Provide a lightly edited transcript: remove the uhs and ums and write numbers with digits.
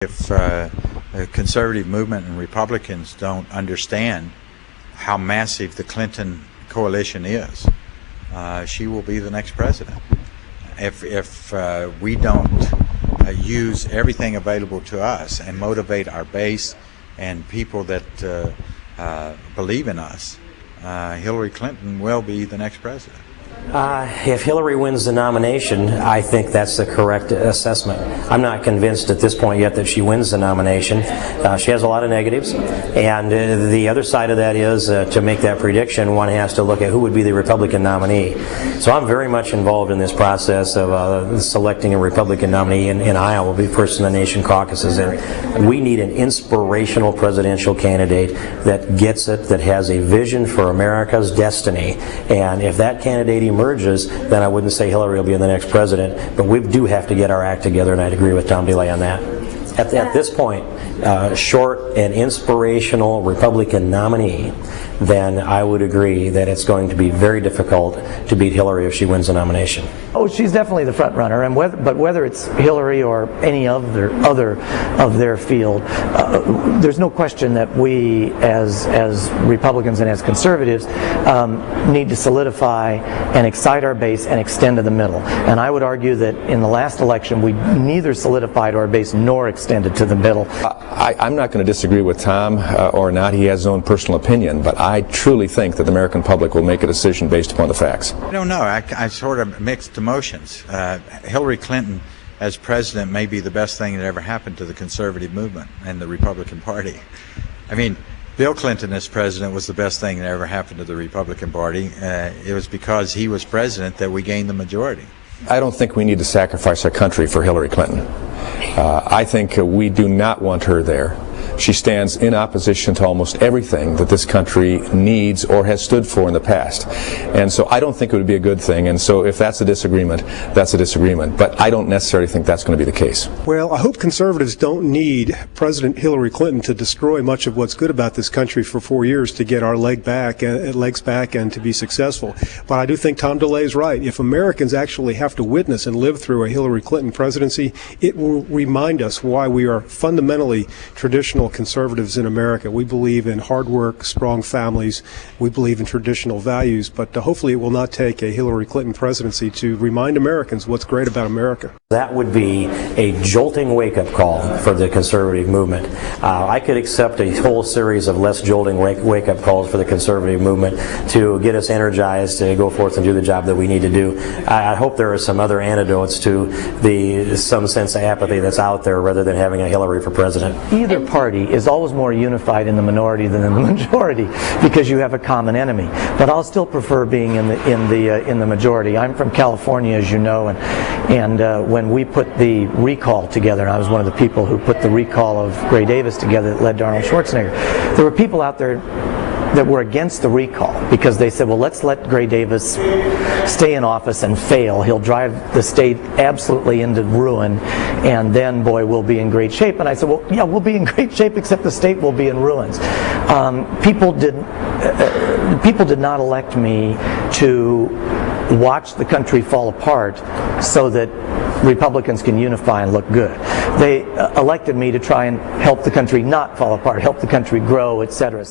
If the conservative movement and Republicans don't understand how massive the Clinton coalition is, she will be the next president. If we don't use everything available to us and motivate our base and people that believe in us, Hillary Clinton will be the next president. If Hillary wins the nomination, I think that's the correct assessment. I'm not convinced at this point yet that she wins the nomination. She has a lot of negatives, and the other side of that is to make that prediction, one has to look at who would be the Republican nominee. So I'm very much involved in this process of selecting a Republican nominee in Iowa. We'll be first in the nation caucuses, and we need an inspirational presidential candidate that gets it, that has a vision for America's destiny. And if that candidate emerges, then I wouldn't say Hillary will be the next president, but we do have to get our act together, and I'd agree with Tom DeLay on that. At this point, short and inspirational Republican nominee, then I would agree that it's going to be very difficult to beat Hillary if she wins the nomination. Oh, she's definitely the front runner, and whether it's Hillary or any other of their field, there's no question that we as Republicans and as conservatives need to solidify and excite our base and extend to the middle. And I would argue that in the last election we neither solidified our base nor extended to the middle. I'm not going to disagree with Tom or not. He has his own personal opinion, but I truly think that the American public will make a decision based upon the facts. I don't know. I sort of mixed emotions. Hillary Clinton as president may be the best thing that ever happened to the conservative movement and the Republican Party. I mean, Bill Clinton as president was the best thing that ever happened to the Republican Party. It was because he was president that we gained the majority. I don't think we need to sacrifice our country for Hillary Clinton. I think we do not want her there. She stands in opposition to almost everything that this country needs or has stood for in the past. And so I don't think it would be a good thing. And so if that's a disagreement, that's a disagreement. But I don't necessarily think that's going to be the case. Well, I hope conservatives don't need President Hillary Clinton to destroy much of what's good about this country for 4 years to get our legs back and to be successful. But I do think Tom DeLay is right. If Americans actually have to witness and live through a Hillary Clinton presidency, it will remind us why we are fundamentally traditional conservatives in America. We believe in hard work, strong families. We believe in traditional values, but hopefully it will not take a Hillary Clinton presidency to remind Americans what's great about America. That would be a jolting wake-up call for the conservative movement. I could accept a whole series of less jolting wake-up calls for the conservative movement to get us energized to go forth and do the job that we need to do. I hope there are some other antidotes to some sense of apathy that's out there rather than having a Hillary for president. Either party is always more unified in the minority than in the majority because you have a common enemy. But I'll still prefer being in the majority. I'm from California, as you know, and when we put the recall together, and I was one of the people who put the recall of Gray Davis together that led to Arnold Schwarzenegger, there were people out there that were against the recall because they said, well, let's let Gray Davis stay in office and fail. He'll drive the state absolutely into ruin, and then, boy, we'll be in great shape. And I said, well, yeah, we'll be in great shape, except the state will be in ruins. People did not elect me to watch the country fall apart so that Republicans can unify and look good. They elected me to try and help the country not fall apart, help the country grow, etc.